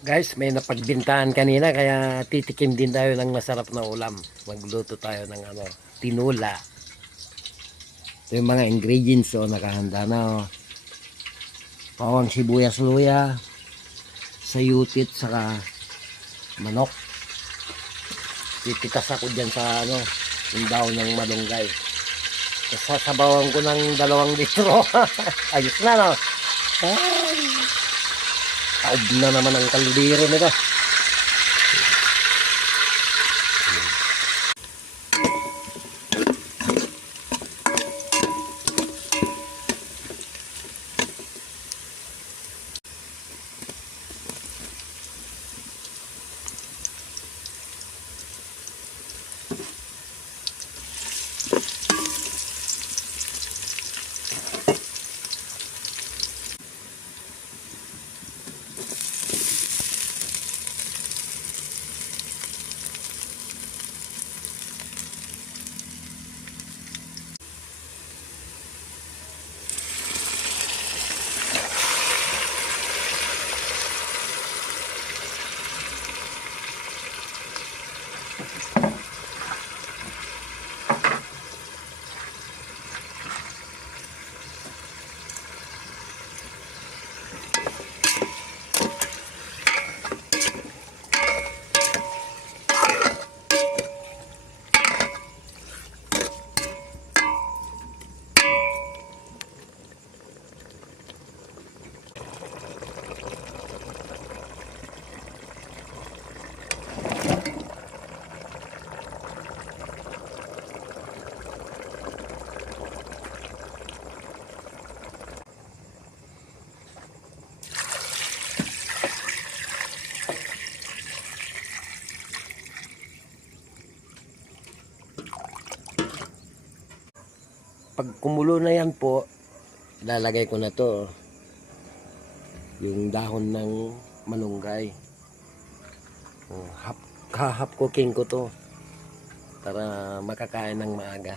Guys, may napagbintahan kanina kaya titikim din tayo ng masarap na ulam. Magluto tayo ng tinula. Ito yung mga ingredients nakahanda na Bawang sibuyas luya, sayutit saka manok. Pipitas ako dyan sa yung daon ng malunggay. Sasabawan ko ng 2 litro. Ayos na no. Taob na naman ang kaldero nito. Pag kumulo na yan po, lalagay ko na to yung dahon ng malunggay. Half cooking ko to para makakain ng maaga.